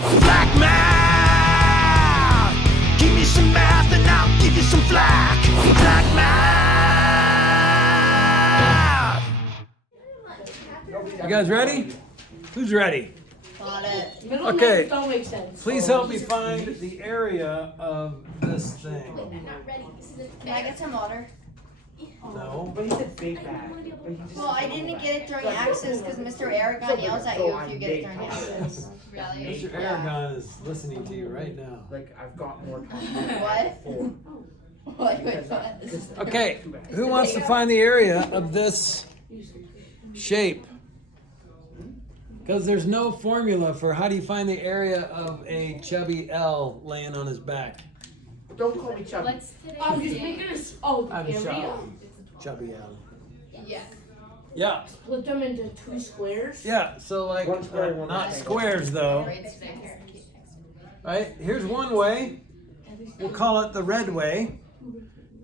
Flack math! Give me some math and I'll give you some flack. Flack math! You guys ready? Who's ready? Got it. Okay. Don't make sense. Please help me find the area of this thing. I'm not ready. Can I get some water? No. But he said big bag. Well, I didn't get it during access because Mr. Aragon yells at you if you get it during access. Really? Mr. Aragon is listening to you right now. Like, I've got more time. What? Before. What? Okay, who wants to find the area of this shape? Because there's no formula for how do you find the area of a chubby L laying on his back. Don't call me chubby. What's today's he's date? making us. Oh, I'm area. chubby L. Yeah. Yeah, Split them into 2 squares. yeah. So like, One square, one not rectangle. squares though. Right? Here's one way. We'll call it the red way.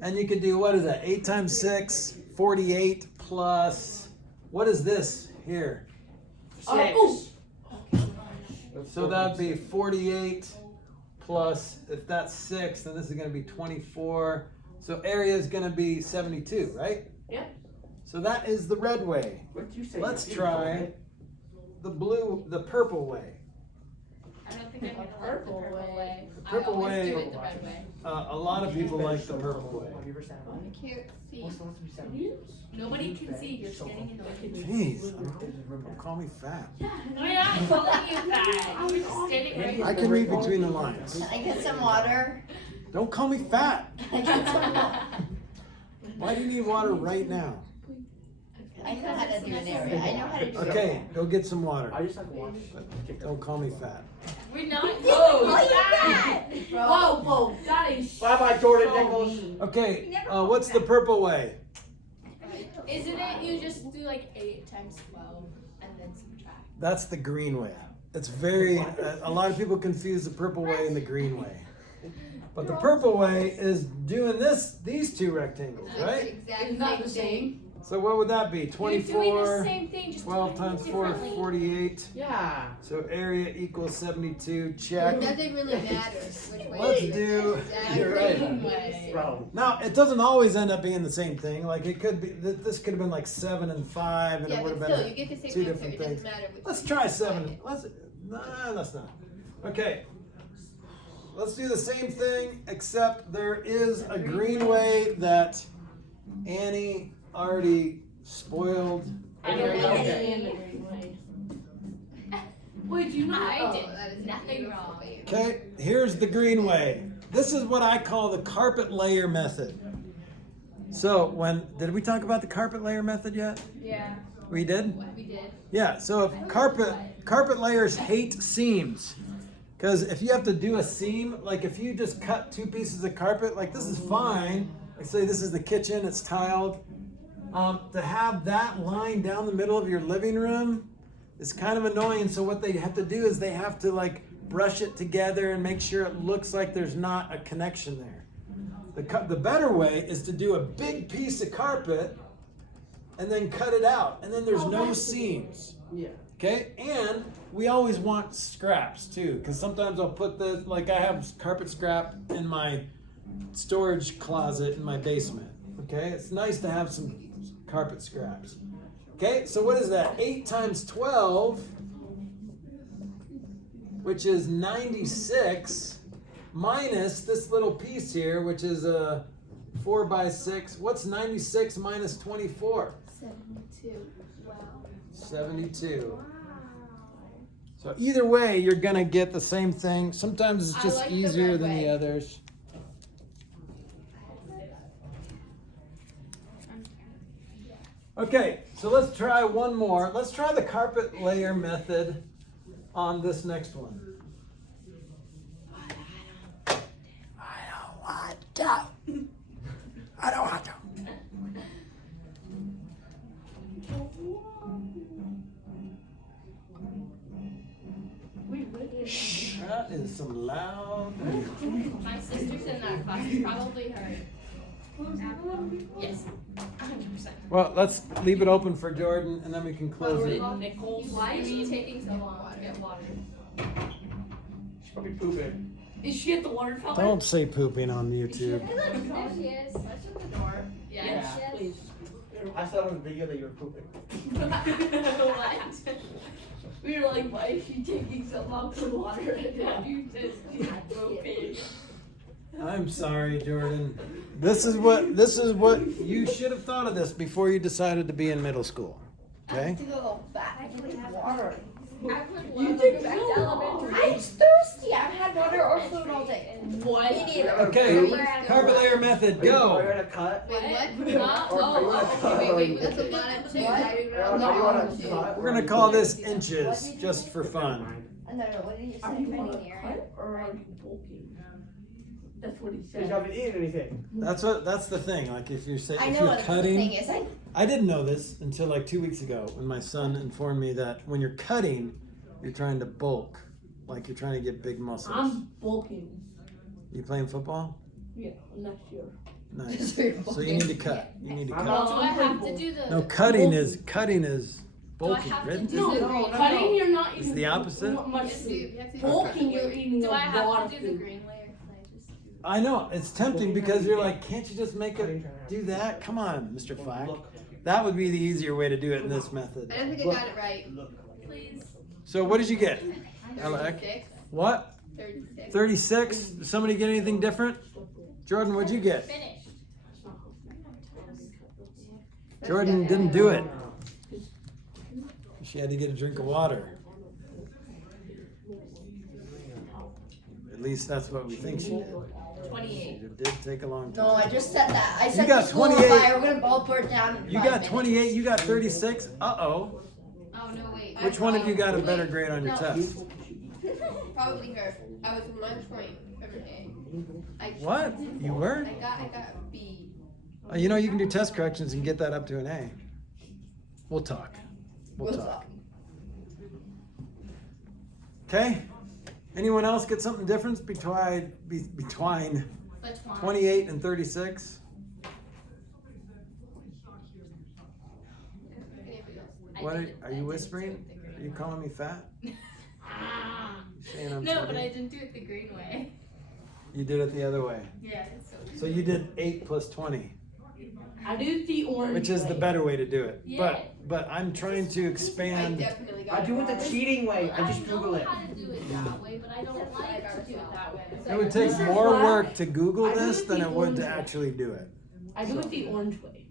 And you could do, what is that? 8 times 6, 48 plus, what is this here? 6. So that'd be 48 plus, if that's 6, then this is going to be 24. So area is going to be 72, right? Yep. So that is the red way. What did you say? Let's try the purple way. I don't think I can like the purple way. The purple I always way- do it the red way. A lot of people like the purple way. Have you ever sat on it? Can't see. What's supposed to be 70? Nobody can see. You're standing in the way. Jeez, don't call me fat. We're not calling you that. You're just standing right. I can read between the lines. Can I get some water? Don't call me fat. Can I get some water? Why do you need water right now? I know how to do an area. I know how to do Okay, go get some water. I just like watch. Don't call me fat. We're not Oh, calling you you that. Whoa, whoa, that is. Bye bye, Jordan so Nichols. mean. Okay, what's the purple way? Isn't it you just do like 8 times 12 and then subtract? That's the green way. It's very, a lot of people confuse the purple way and the green way. But the purple way is doing these 2 rectangles, right? It's not the same. So what would that be? You're doing the 24, same thing, just 12 doing it times 4, differently. 48. Yeah. So area equals 72, check. doesn't really matter which way. Let's do, you're right. Green way. Bro. Now, it doesn't always end up being the same thing. Like it could be, this could have been like 7 and 5 and it would have been get the same 2 different things. Let's try 7. Let's not. Okay. Let's do the same thing, except there is a green way that Annie already spoiled. I don't understand the green way. Wait, do you know? I did nothing wrong. Okay, here's the green way. This is what I call the carpet layer method. So did we talk about the carpet layer method yet? Yeah, We did? we did. Yeah, so if carpet layers hate seams. Because if you have to do a seam, like if you just cut 2 pieces of carpet, like this is fine. Like say this is the kitchen, it's tiled. To have that line down the middle of your living room is kind of annoying. So what they have to do is they have to like brush it together and make sure it looks like there's not a connection there. The better way is to do a big piece of carpet and then cut it out. And then there's no seams. Yeah. Okay, and we always want scraps too, because sometimes I'll put like I have carpet scrap in my storage closet in my basement. Okay, it's nice to have some carpet scraps. Okay, so what is that? 8 times 12, which is 96, minus this little piece here, which is a 4 by 6. What's 96 minus 24? 72. Wow. 72. So either way, you're gonna get the same thing. Sometimes it's I just like the easier red than way. the others. Okay, so let's try one more. Let's try the carpet layer method on this next one. I don't want to. I don't want to. Shh, that is some loud. My sister's in that class. Probably heard. Yes, 100%. Well, let's leave it open for Jordan, and then we can close it. Nichols. Why is she taking so long to get water? Probably pooping. Is she at the water fountain? Don't say pooping on YouTube. Hey, look, there she is. That's at the door. Yeah. Yes, Yes. please. I saw on the video that you were pooping. What? We were like, why is she taking so long to water? And you just keep pooping. I'm sorry, Jordan. This is what you should have thought of this before you decided to be in middle school. Okay? To go back with water. You took back to elementary. I'm thirsty. I've had water or food all day. What? Me neither. Okay, carpet layer method, Are you go. gonna cut? Wait, what? Not, Wait, That's a lot of two. Are you gonna cut? We're gonna call this inches, just for fun. No, what did you Are say? you on a cut or are you bulking? That's what he You said. haven't eaten anything. That's the thing. Like if you're I if know you're what the thing cutting, is. I didn't know this until like 2 weeks ago when my son informed me that when you're cutting, you're trying to bulk, like you're trying to get big muscles. I'm bulking. You playing football? Yeah, next year. Nice. So you're So you need to cut. You need to I'm cut. Do I have to do the? No, cutting is Do I bulking. have to Right? do No, the no, green? cutting you're not It's eating the opposite? much Yes, food. you have to do Bulking you're eating Do a I lot have of to do the food. green layer? Can I just do? I know it's tempting because you're like, can't you just make it do that? Come on, Mr. Flack. That would be the easier way to do it in this method. I don't think I got it right. Please. So what did you get, Alec? 36. What? 36. 36? Did somebody get anything different? Jordan, what'd you get? Finished. Jordan didn't do it. She had to get a drink of water. At least that's what we think she did. 28. It did take a long time. No, I just said that. I said got the school on 28. fire. We're gonna both burn down in You 5 got minutes. 28, you got 36. Uh-oh. Oh no, wait. Which one of you got a better grade on your No. test? Probably her. I was 1 point from A. What? You were? I got B. Oh, you know you can do test corrections and get that up to an A. We'll talk. We'll talk. Okay? Anyone else get something different between The 20. 28 and 36? What are you whispering? Are you calling me fat? Saying I'm No, funny? but I didn't do it the green way. You did it the other way. Yeah. So you did 8 plus 20, I do the orange. which is the way. better way to do it. Yeah. But I'm trying to I expand. definitely got I do it the cheating way. I just know Google it. how to do it that way, but I don't like to do it that way. It would take Mr. more Flack, work to Google I do this it than the it would orange to way. actually do it. I do it the orange way.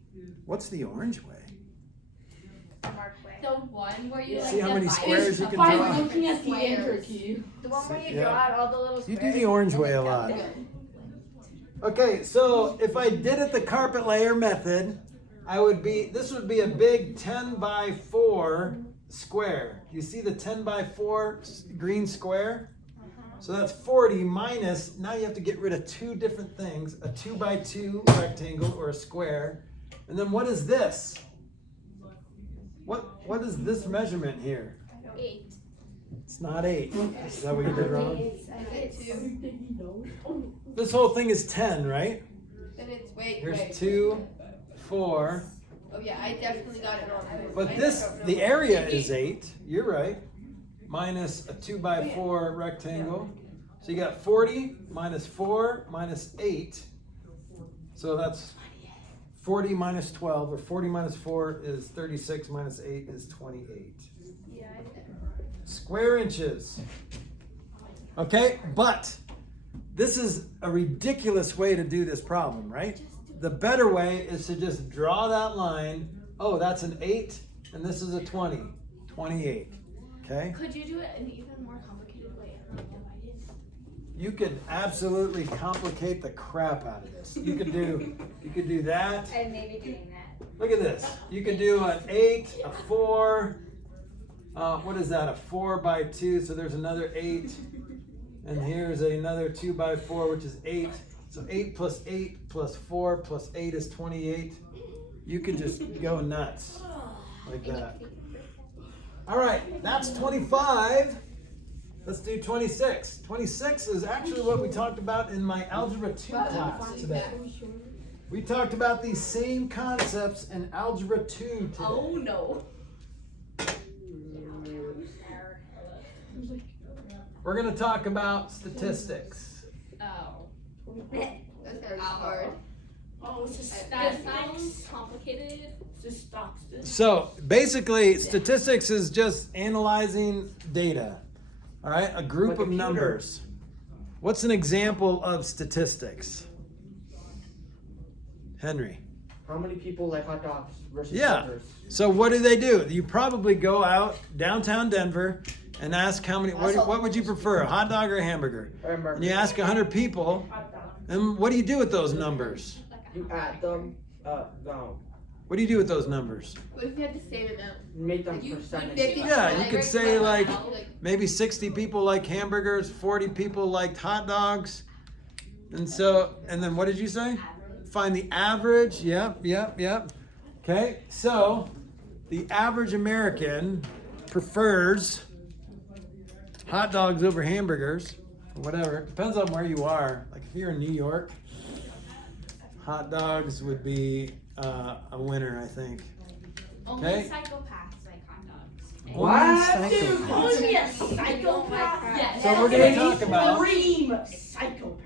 What's the orange way? The one where you like See how many divide squares you it can By draw? looking at the Squares. answer key. The one where you Yeah. draw out all the little You squares. do the orange way a lot. Okay, so if I did it the carpet layer method, this would be a big 10 by 4 square. You see the 10 by 4 green square? So that's 40 minus, now you have to get rid of 2 different things, a 2 by 2 rectangle or a square. And then what is this? What is this measurement here? 8. It's not 8. Is that what you did wrong? Everything he knows. This whole thing is 10, right? Then it's wait. Here's 2, 4. Oh yeah, I definitely got it wrong. But the area is 8. You're right. Minus a 2 by 4 rectangle. So you got 40 minus 4 minus 8. So that's 40 minus 12, or 40 minus 4 is 36 minus 8 is 28. Yeah, I did. Square inches. Okay, but this is a ridiculous way to do this problem, right? The better way is to just draw that line. Oh, that's an 8, and this is a 20. 28. Okay? Could you do it an even more complicated way and like divide it? You could absolutely complicate the crap out of this. You could do that. And maybe doing that. Look at this. You could do an 8, a 4. What is that? A 4 by 2. So there's another 8. And here's another 2 by 4, which is 8. So 8 plus 8 plus 4 plus 8 is 28. You could just go nuts like that. All right, that's 25. Let's do 26. 26 is actually what we talked about in my Algebra 2 class today. We talked about these same concepts in Algebra 2 today. Oh no. We're going to talk about statistics. Oh. That's gonna be hard. Oh, it's just That sounds complicated. just stocks. So basically, statistics is just analyzing data. All right, a group Like of computer. numbers. What's an example of statistics? Henry. How many people like hot dogs versus Yeah. burgers? So what do? You probably go out downtown Denver and ask how many. What would you prefer, a hot dog or a hamburger? And you ask 100 people, and what do you do with those numbers? You add them down. What do you do with those numbers? What if you had the same amount? Make them You- percentage. 50 Yeah, you could say like Like, maybe 60 people like hamburgers, 40 people liked hot dogs, and then what did you say? Find the average. Yep. Okay, so the average American prefers hot dogs over hamburgers, or whatever. Depends on where you are. Like if you're in New York, hot dogs would be a winner, I think. Only Okay. psychopaths like hot dogs. What? Dude, calling me a Oh psychopath? Yes. So we're gonna talk about. Extreme psychopath.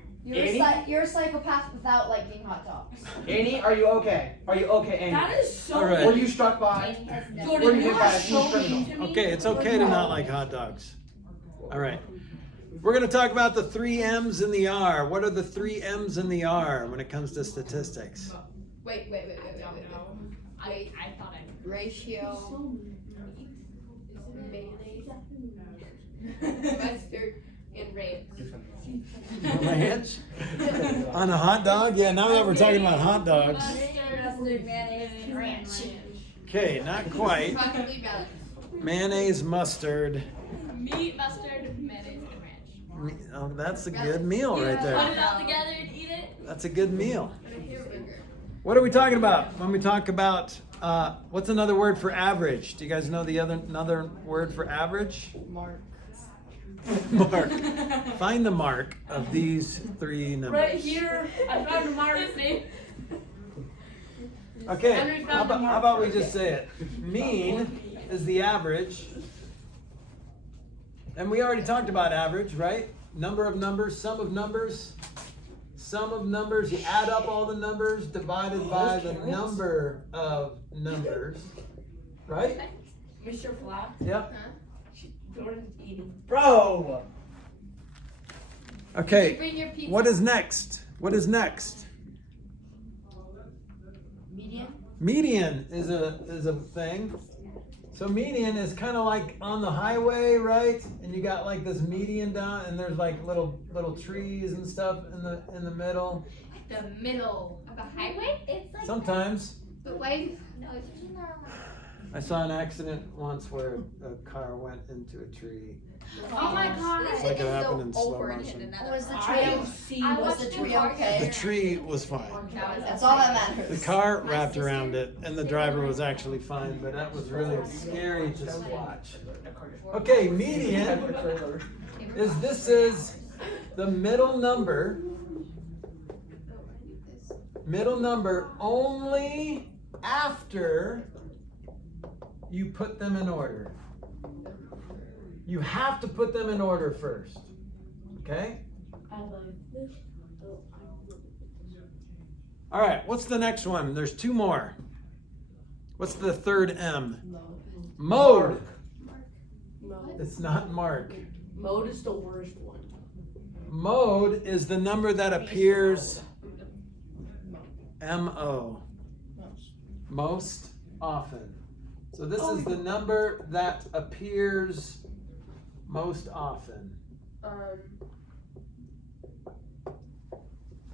you're a psychopath without liking hot dogs. Annie, are you okay? Are you okay, Annie? That is so All right. Were you struck by? Jordan, Were you you hit by are a so huge criminal? mean to me. Okay, it's okay to not like hot dogs. All right. We're going to talk about the 3 M's and the R. What are the 3 M's and the R when it comes to statistics? Wait. I don't know. I thought I Ratio, mayonnaise, mustard, and ranch. Ranch? On a hot dog? Yeah, now that we're talking about hot dogs. mustard, mayonnaise, and ranch. Okay, not quite. Perfectly balanced. Mayonnaise, mustard. Meat, mustard, mayonnaise, and ranch. Oh, that's a good meal right Put there. it all together and eat it. That's a good meal. What are we talking about when we talk about, what's another word for average? Do you guys know another word for average? Mark. Mark. Find the mark of these 3 numbers. Right here, I found a mark. Okay, Henry how found the mark. about we just say it? Mean is the average. And we already talked about average, right? Number of numbers, sum of numbers. Sum of numbers, you add up all the numbers divided by the number of numbers. Right? Mr. Flack, Yep. Jordan's eating. Bro! Okay, Bring your pizza. what is next? What is next? Median? Median is a thing. So median is kind of like on the highway, right? And you got like this median down, and there's like little trees and stuff in the middle. The middle of the highway? It's like. Sometimes But why? No, it's usually not on I saw an accident once where a car went into a tree. Oh my god. It's like it happened in slow motion. Was the I tree? have seen I Was watched the it tree hard. okay? The tree was fine. That's all that matters. The car wrapped around it, and the driver was actually fine, but that was really scary to watch. Okay, median is the middle number. Middle number only after you put them in order. You have to put them in order first. Okay? I like this. All right, what's the next one? There's 2 more. What's the 3rd M? Mode. Mode. It's not mark. Mode is the worst one. Mode is the number that appears M-O. Most often. So this is the number that appears most often.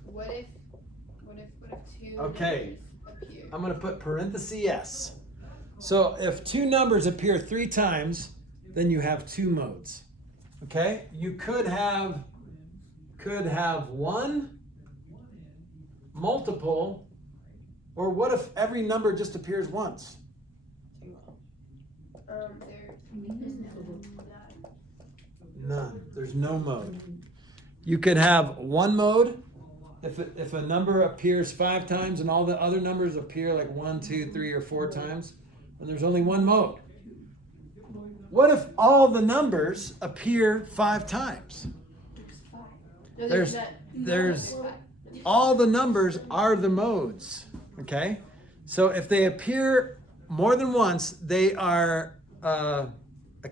What if 2 Okay. numbers appear? I'm going to put parenthesis S. So if 2 numbers appear 3 times, then you have 2 modes. Okay? You could have 1, multiple, or what if every number just appears once? None. There's no mode. You could have 1 mode if a number appears 5 times and all the other numbers appear like 1, 2, 3, or 4 times, and there's only 1 mode. what if all the numbers appear 5 times? No, There's all the numbers are the modes, okay? So if they appear more than once, they are a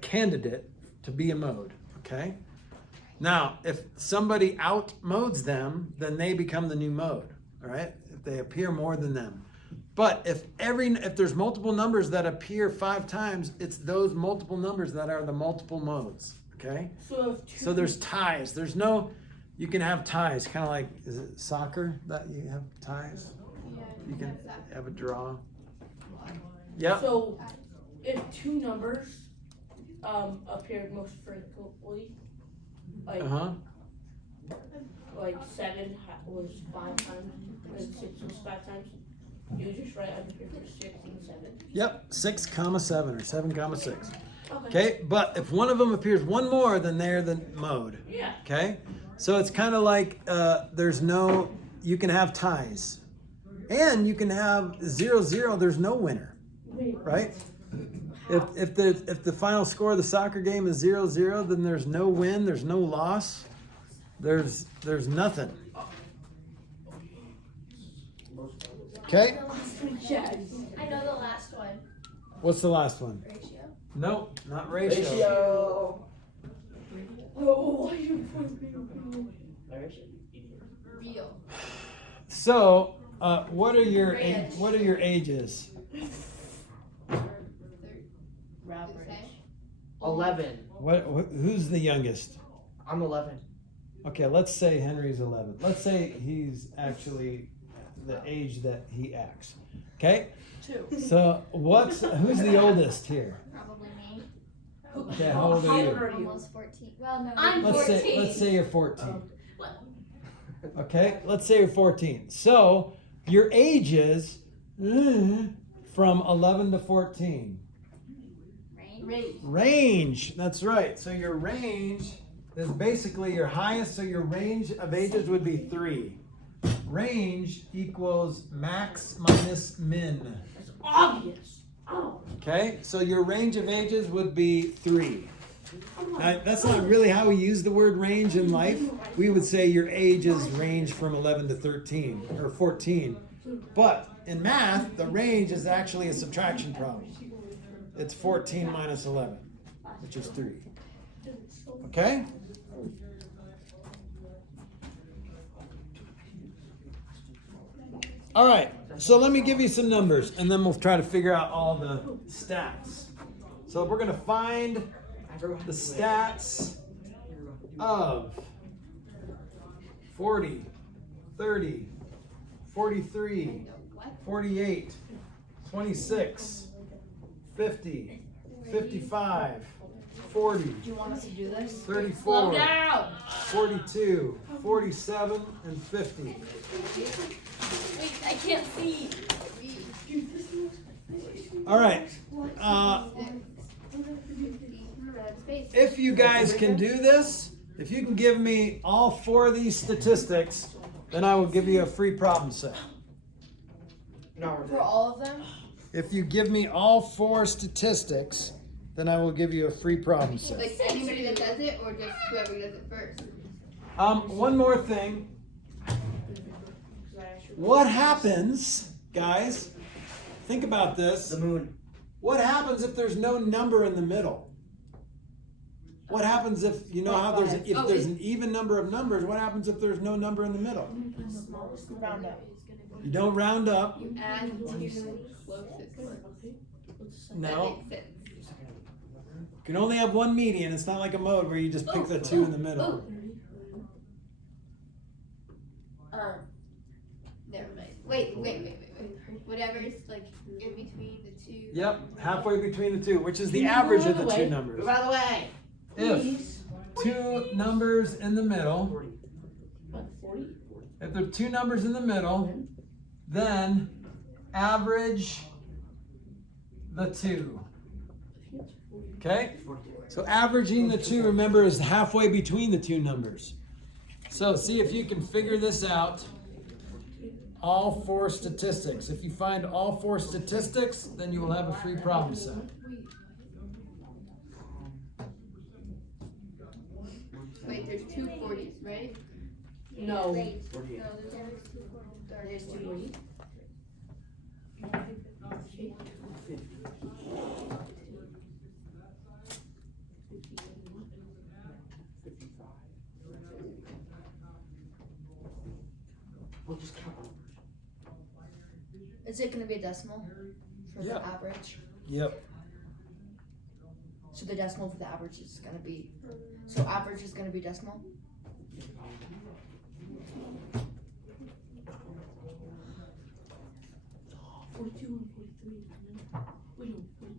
candidate to be a mode, okay? Now, if somebody out-modes them, then they become the new mode, all right? If they appear more than them. But if there's multiple numbers that appear 5 times, it's those multiple numbers that are the multiple modes, okay? So there's ties. There's no, you can have ties, kind of like, is it soccer that you have ties? You can have a draw. Yep. So, if 2 numbers appeared most frequently, like like 7 was 5 times, and 6 was 5 times, you just write under here for 6 and 7. Yep, 6, 7 or 7, 6. Okay, but if one of them appears one more, then they're the mode. Yeah. Okay, so it's kind of like you can have ties, and you can have 0-0. There's no winner, right? If the final score of the soccer game is 0-0, then there's no win, there's no loss, there's nothing. Okay, I know the last one. what's the last one? Ratio. Nope, not ratio. Ratio. Oh, why you Real. So, what are your Range. ages? Robert. 11. Who's the youngest? I'm 11. Okay, let's say Henry's 11. Let's say he's actually the age that he acts. Okay? 2. So who's the oldest here? Probably me. Okay, how old are you? Almost 14. Well, no. I'm Let's 14. say you're 14. Okay, let's say you're 14. So your ages from 11 to 14. Range. That's right. So your range is basically your highest. So your range of ages would be 3. Range equals max minus min. That's obvious. Oh. Okay, so your range of ages would be 3. Now, that's not really how we use the word range in life. We would say your ages range from 11 to 13 or 14. But in math, the range is actually a subtraction problem. It's 14 minus 11, which is 3. Okay? All right, so let me give you some numbers, and then we'll try to figure out all the stats. So we're going to find the stats of 40, 30, 43, 48, 26, 50, 55, 40, Do you want us to do this? 34, Slow down. 42, 47, and 50. Wait, I can't see. All right. If you guys can do this, if you can give me all 4 of these statistics, then I will give you a free problem set. No, we're For all of them? If you give me all 4 statistics, then I will give you a free problem set. Like anybody that does it, or just whoever does it first? One more thing. What happens, guys? Think about this. the moon. What happens if there's no number in the middle? What happens if, you know how there's an even number of numbers, what happens if there's no number in the middle? Round up. You don't round up. You add two closest. No. That makes sense. You can only have one median. It's not like a mode where you just pick the 2 in the middle. Never mind. Wait. Whatever is like in between the 2. Yep, halfway between the 2, which is the average of the 2 numbers. Move out of the way. If 2 numbers in the middle, What, 40? if there are 2 numbers in the middle, then average the 2. Okay? So averaging the 2, remember, is halfway between the 2 numbers. So see if you can figure this out. All 4 statistics. If you find all 4 statistics, then you will have a free problem set. 40s, right? No. 48. No, there's always 2 There's 40s. 240. We'll just count numbers. Is it gonna be a decimal for Yeah. the average? Yep. So the decimal for the average is gonna be, so average is gonna be decimal? 42 and 43. Wait, no, wait.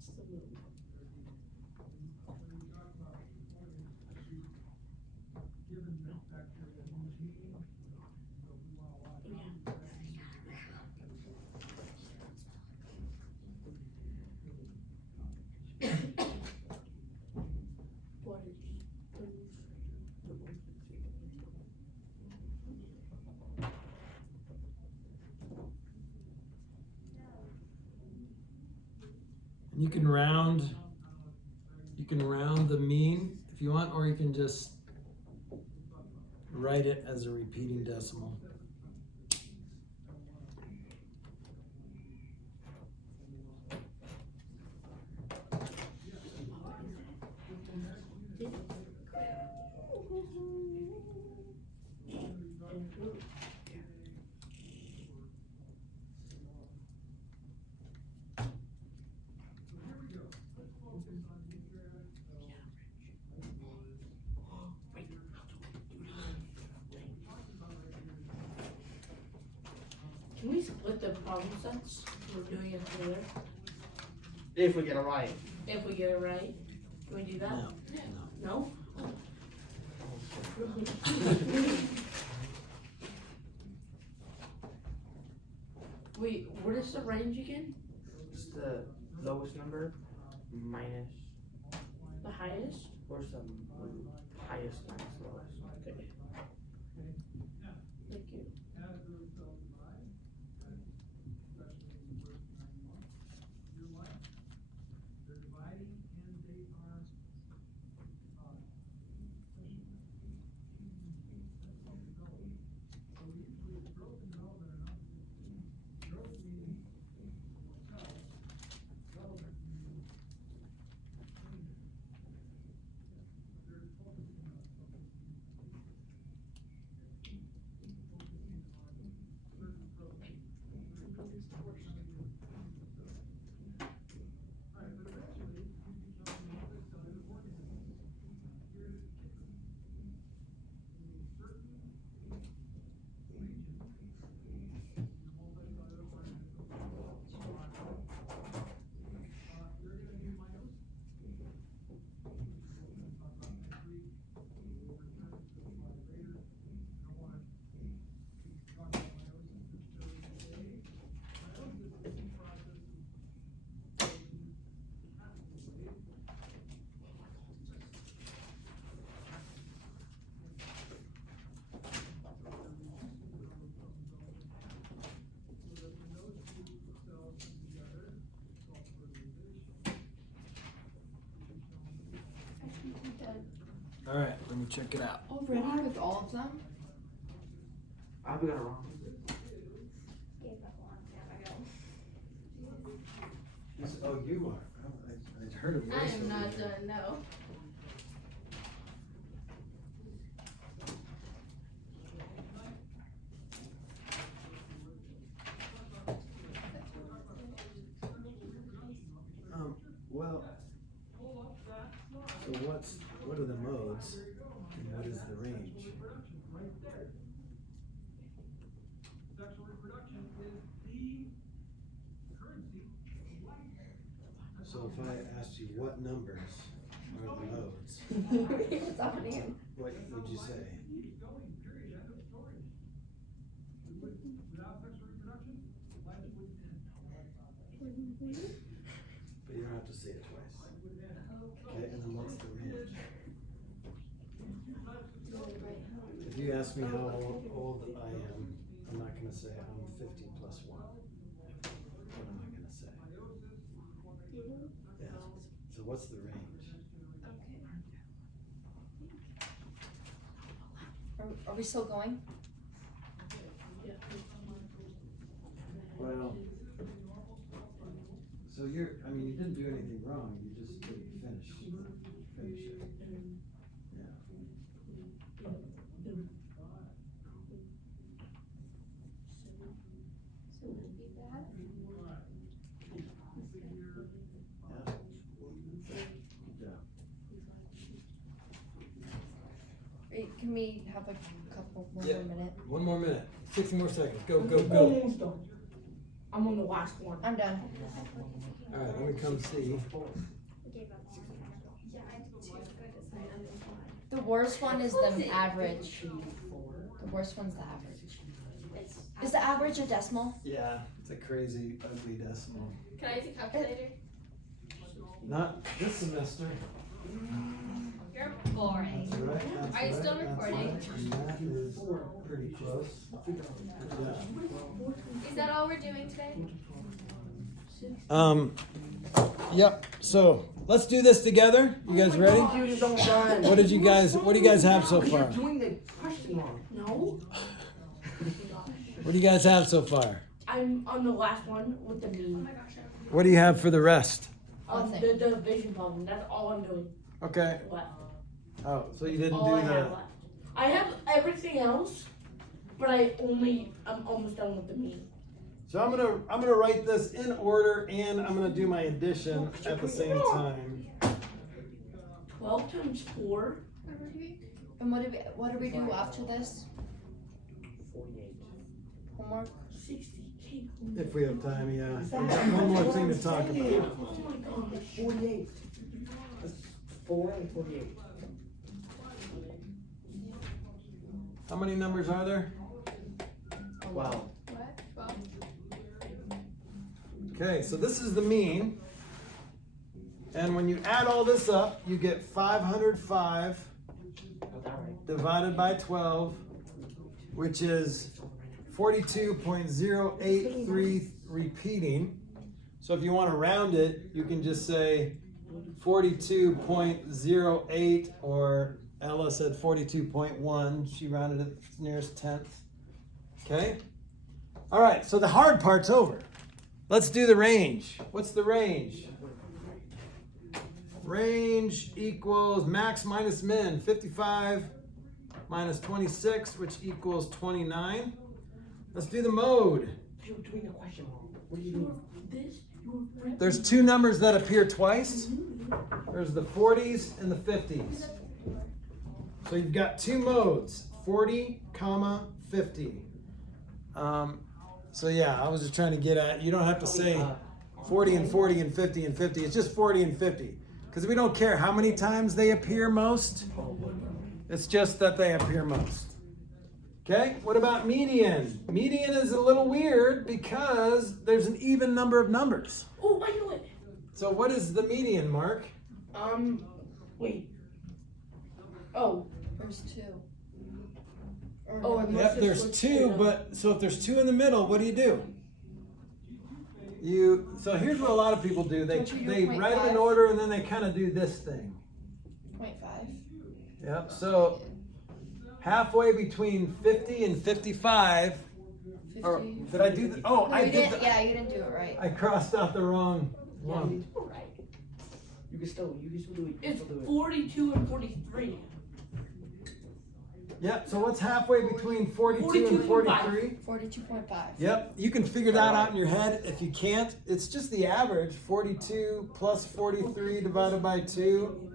Still moving. What is And you can round the mean if you want, or you can just write it as a repeating decimal. Can we split the problem sets? We're doing it together. If we get it right. If we get it right, can we do that? No. No? Wait, what is the range again? It's the lowest number minus, The highest? where's the highest minus lowest? Okay. Thank you. All right, let me check it out. Already with all of them? I hope we got it wrong. Oh, you are. I heard a voice. I am over not there. done, no. Well, so what are the modes and what is the range? So if I asked you what numbers are the modes, What's happening? what would you say? But you don't have to say it twice. Okay, and then what's the range? If you ask me how old I am, I'm not gonna say I'm 50 plus 1. What am I gonna say? what's the range? Are we still going? Well, so you didn't do anything wrong, you just didn't finish it. Yeah. So would it be that? Wait, can we have a couple more Yeah. minute? One more minute, 60 more seconds, go. Almost done. I'm on the last one. I'm done. All right, let me come see. The worst one is the average. The worst one's the average. Is the average a decimal? Yeah, it's a crazy, ugly decimal. Can I use a calculator? Not this semester. You're boring. That's right, that's Are you still right, that's recording? right. And that is pretty close. Yeah. Is that all we're doing today? Yep. So let's do this together. You guys ready? Computers don't run. What do you guys have so You're far? doing the question wrong. No, What do you guys have so far? I'm on the last one with the Oh mean. my gosh. What do you have for the rest? Nothing. The division problem. That's all I'm doing Okay. left. Oh, so you didn't All I do have the. left. I have everything else, but I'm almost done with the mean. So I'm gonna write this in order, and I'm gonna do my addition at the same time. 12 times 4. And what do we do after this? 48. Homework? 60. If we have time, yeah. We got one more thing to talk about. Oh my gosh. 48. That's 4 and 48. How many numbers are there? Wow. What? 12? Okay, so this is the mean. And when you add all this up, you get 505 Got that right. divided by 12, which is 42.083 repeating. So if you want to round it, you can just say 42.08, or Ella said 42.1. She rounded it nearest tenth. Okay? All right, so the hard part's over. Let's do the range. What's the range? Range equals max minus min, 55 minus 26, which equals 29. Let's do the mode. You're doing the question wrong. What are you doing? There's two numbers that appear twice. There's the 40s and the 50s. So you've got two modes, 40, 50. So yeah, I was just trying to get at, you don't have to say 40 and 40 and 50 and 50. It's just 40 and 50. Because we don't care how many times they appear most. It's just that they appear most. Okay, what about median? Median is a little weird because there's an even number of numbers. Oh, I know it. So what is the median, Mark? Wait. Oh. There's two. Oh, I must Yep, have there's switched two, it up. but so if there's two in the middle, what do? So here's what a lot of people do. They Don't you do write them in 0.5? order and then they kind of do this thing. 0.5. Yep, so halfway between 50 and 55. 50. Or did I do the, oh, No, I you did didn't. Yeah, you didn't do it right. I crossed out the wrong Yeah, one. you do it right. You can still do it. You can It's still do it. 42 and 43. Yep, so what's halfway between 42 and 43? 42.5. Yep, you can figure that out in your head. If you can't, it's just the average. 42 plus 43 divided by 2.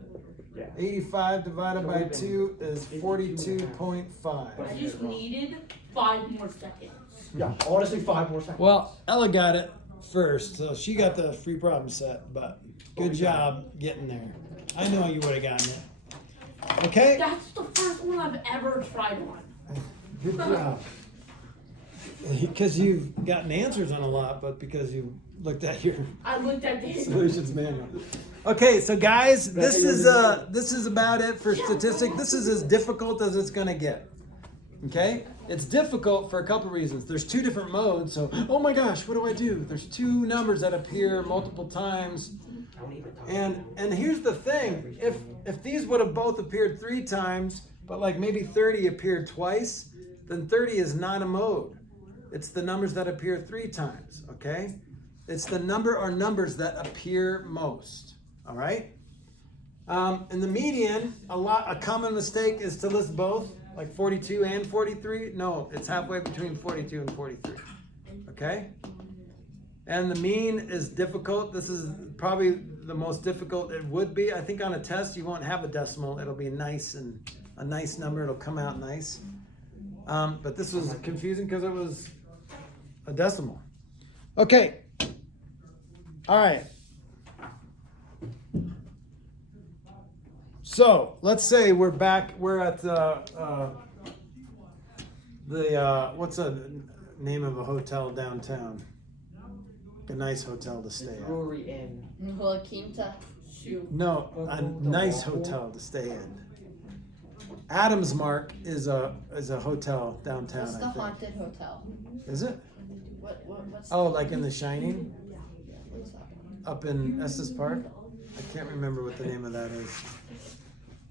Yeah. 85 divided by 2 is 42.5. I just needed 5 more seconds. Yeah, honestly, 5 more seconds. Well, Ella got it first, so she got the free problem set, but good job getting there. I know you would have gotten it. Okay? That's the first one I've ever tried on. Good job. Because you've gotten answers on a lot, but because you looked at your I looked at this. solutions manual. Okay, so guys, this is about it for statistics. This is as difficult as it's gonna get. Okay? It's difficult for a couple reasons. There's two different modes, so oh my gosh, what do I do? There's two numbers that appear multiple times. Don't even talk And here's the thing, if these would have both appeared 3 times, but like maybe 30 appeared twice, then 30 is not a mode. It's the numbers that appear 3 times, okay? It's the number or numbers that appear most, all right? In the median, a common mistake is to list both, like 42 and 43. No, it's halfway between 42 and 43, okay? And the mean is difficult. This is probably the most difficult it would be. I think on a test, you won't have a decimal. It'll be nice and a nice number. It'll come out nice. But this was confusing because it was a decimal. Okay. All right. So let's say we're at what's the name of a hotel downtown? A nice hotel to stay at. Brewery Inn. La Quinta. No, a nice hotel to stay in. Adams Mark is a hotel downtown. What's the I think. haunted hotel? Is it? What's Oh, like in The Shining, what's that? up in Estes Park. I can't remember what the name of that is.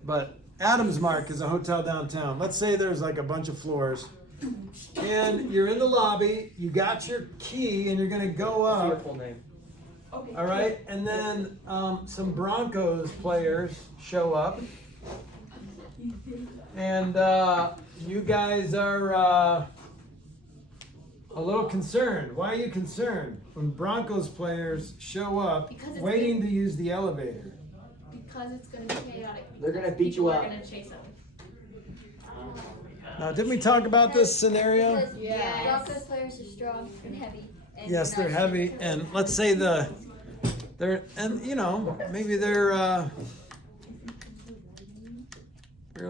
But Adams Mark is a hotel downtown. Let's say there's like a bunch of floors, and you're in the lobby. You got your key, and you're gonna go What's your up. full name? All right, and then some Broncos players show up, and you guys are a little concerned. Why are you concerned when Broncos players show up, Because it's waiting to use the elevator? Because it's gonna be chaotic. They're gonna beat People you are up. gonna chase them. Now, didn't we talk about this scenario? Because Yeah. Broncos players are strong and heavy. And Yes, they're not- heavy, and let's say maybe they're a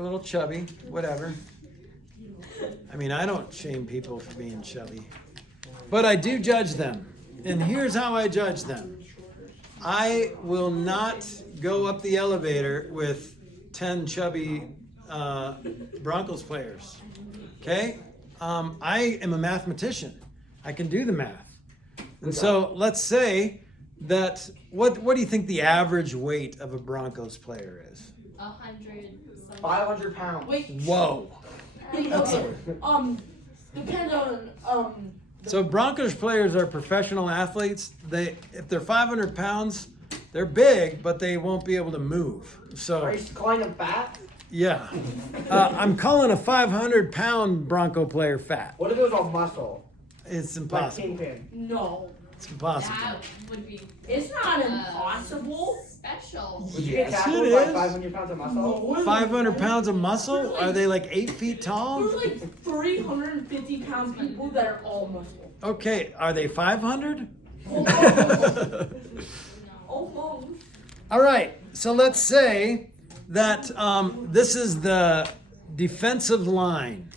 little chubby, whatever. I mean, I don't shame people for being chubby, but I do judge them, and here's how I judge them. I will not go up the elevator with 10 chubby Broncos players, okay? I am a mathematician. I can do the math. And so let's say that, what do you think the average weight of a Broncos player is? 100. 500 pounds. Wait, Whoa. That's okay. Depends on So Broncos players are professional athletes. If they're 500 pounds, they're big, but they won't be able to move. So Are you calling them fat? yeah, I'm calling a 500-pound Bronco player fat. What if it was all muscle? It's Like impossible. Kingpin. no. It's impossible. That would be It's not impossible. special. Would you get Yes, tackled it by is. 500 pounds of muscle? 500 pounds of muscle? Are they like 8 feet tall? There's like 350-pound people that are all muscle. Okay, are they 500? Almost. All right, so let's say that this is the defensive line.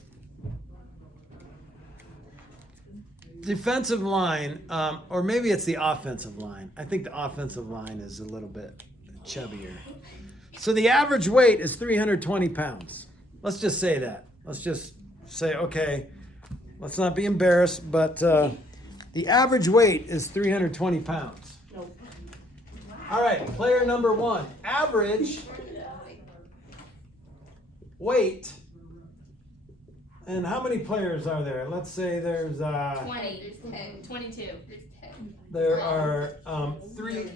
Defensive line, or maybe it's the offensive line. I think the offensive line is a little bit chubbier. So the average weight is 320 pounds. Let's just say that. Let's just say, okay, let's not be embarrassed, but the average weight is 320 pounds. Nope. All right, player number 1. Average weight. And how many players are there? Let's say there's 20. 22. there are 3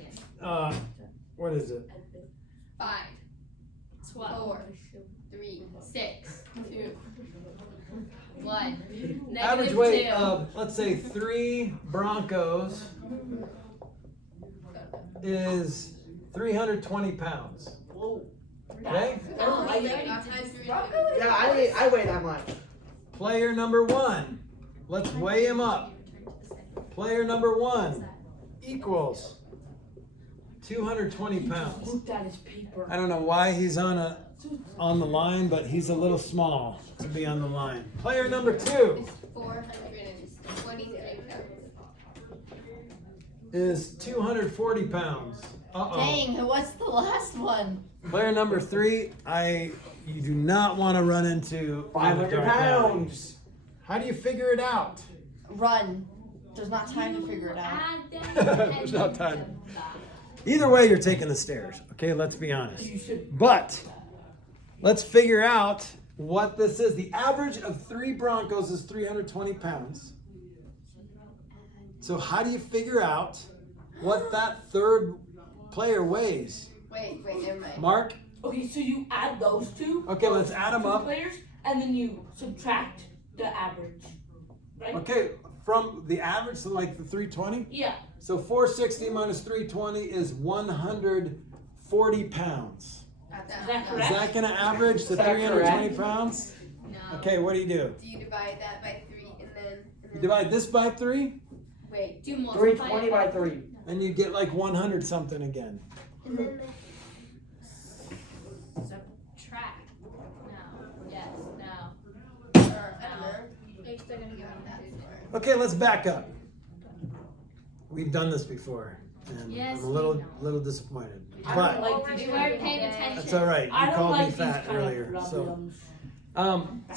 what is it? 5. 12. 4, 3, 6. 2. 1. Average Negative weight 2. of, let's say, 3 Broncos is 320 pounds. Okay? Oh, I- Yeah, I weigh that much. Player number 1. Let's weigh him up. Player number 1 equals 220 pounds. Look at his paper. I don't know why he's on the line, but he's a little small to be on the line. Player number 2 423 pounds. is 240 pounds. Uh-oh. Dang, what's the last one? Player number 3, you do not want to run into 500 pounds. How do you figure it out? Run. There's not time to figure it out. Add them and There's not time. them. Either way, you're taking the stairs. Okay, let's be honest. You should. But let's figure out what this is. The average of 3 Broncos is 320 pounds. So how do you figure out what that third player weighs? Wait, never mind. Mark? Okay, so you add those two. Okay, let's add them two up. players, and then you subtract the average. Right? Okay, from the average, so like the 320? Yeah. So 460 minus 320 is 140 pounds. Is that Is correct? that going to average to Is that 320 correct? pounds? No. Okay, what do you do? Do you divide that by 3 and then? You divide this by 3, Wait. Do multiply 320 it by 3. and you get like 100 something again. And then subtract. No. Yes. No. I don't know. You're still gonna give me that. Okay, let's back up. We've done this before, and Yes, I'm a we little disappointed. I But don't like these We kind weren't of paying games. attention. that's all right. I You don't called like me these fat kind earlier. of So, problems.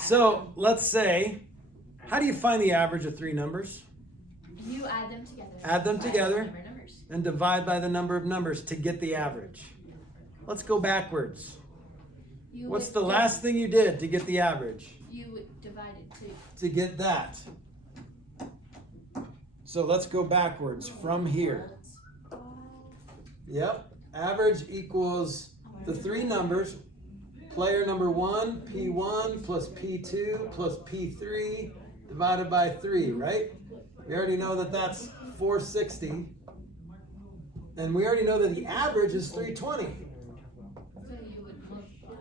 so let's say, how do you find the average of 3 numbers? You add them together. Add them Divide together. the number of numbers. And divide by the number of numbers to get the average. Let's go backwards. You What's would the last thing you did to get the average? You would divide it To get that. So let's go backwards from here. Yep. Average equals the 3 numbers. Player number 1, P1 plus P2 plus P3 divided by 3, right? We already know that that's 460. And we already know that the average is 320. So you would multiply.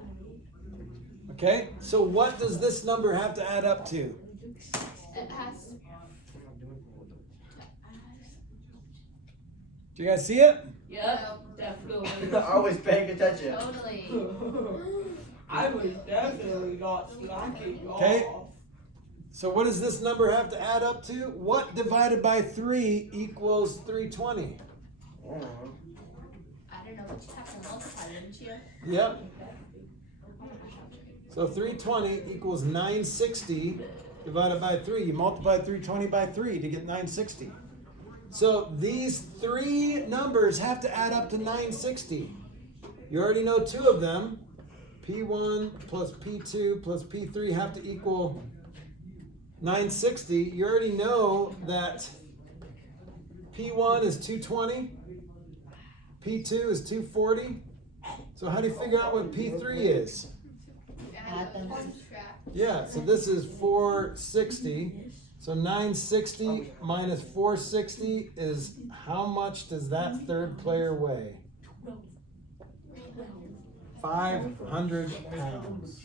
Okay? So what does this number have to add up to? It has. Do you guys see it? Yep, definitely. I was paying attention. Totally. I was definitely not slacking Okay. off. So what does this number have to add up to? What divided by 3 equals 320? I don't know, but you have to multiply, didn't you? Yep. So 320 equals 960 divided by 3. You multiply 320 by 3 to get 960. So these 3 numbers have to add up to 960. You already know 2 of them. P1 plus P2 plus P3 have to equal 960. You already know that P1 is 220. P2 is 240. So how do you figure out what P3 is? Add them. Subtract. Yeah, so this is 460. So 960 minus 460 is how much does that third player weigh? 500 pounds.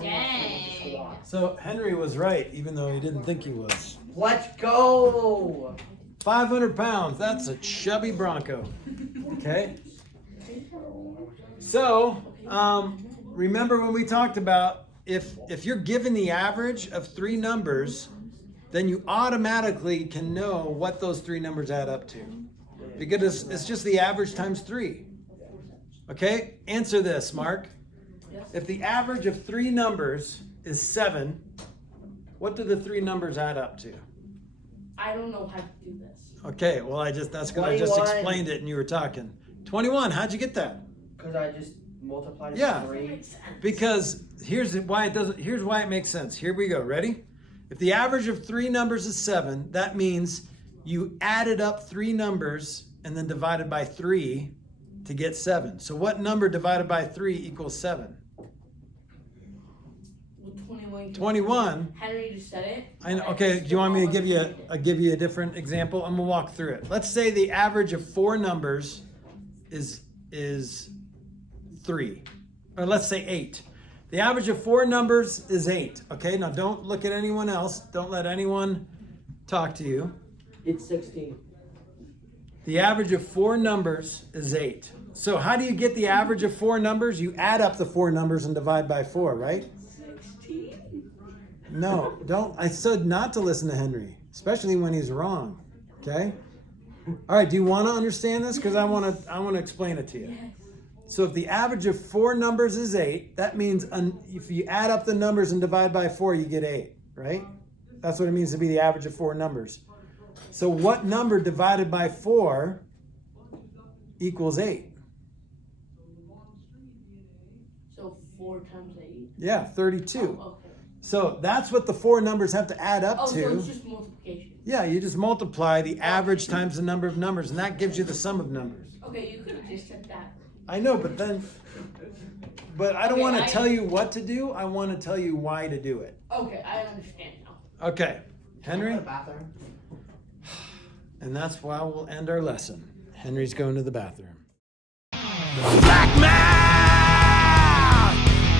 Dang. So Henry was right, even though he didn't think he was. Let's go! 500 pounds, that's a chubby Bronco. Okay? So, remember when we talked about if you're given the average of 3 numbers, then you automatically can know what those 3 numbers add up to. Because it's just the average times 3. Okay? Answer this, Mark. If the average of 3 numbers is 7, what do the 3 numbers add up to? I don't know how to do this. Okay, well that's because I just 21. explained it and you were talking. 21, how'd you get that? Because I just multiplied it Yeah. by 3. Makes sense. Because here's why it makes sense. Here we go. Ready? If the average of 3 numbers is 7, that means you added up 3 numbers and then divided by 3 to get 7. So what number divided by 3 equals 7? Well, 21. 21. Henry just said it. I know. Okay, do you want me to give you a different example? I'm gonna walk through it. Let's say the average of 4 numbers is 3. Or let's say 8. The average of 4 numbers is 8. Okay, now don't look at anyone else. Don't let anyone talk to you. It's 16. The average of 4 numbers is 8. So how do you get the average of 4 numbers? You add up the 4 numbers and divide by 4, right? 16? No, don't. I said not to listen to Henry, especially when he's wrong. Okay? All right, do you want to understand this? Because I want to explain it to you. So if the average of 4 numbers is 8, that means if you add up the numbers and divide by 4, you get 8, right? That's what it means to be the average of 4 numbers. So what number divided by 4 equals 8. So 4 times 8? Yeah, 32. Oh, okay. So that's what the 4 numbers have to add up Oh, so to. it's just multiplication. Yeah, you just multiply the average times the number of numbers, and that gives you the sum of numbers. Okay, you could have just said that. I know, but I don't Okay, want to I- tell you what to do. I want to tell you why to do it. Okay, I understand now. Okay, Henry, The bathroom. and that's why we'll end our lesson. Henry's going to the bathroom. Flack math.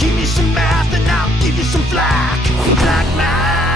Give me some math and I'll give you some flack. Flack math.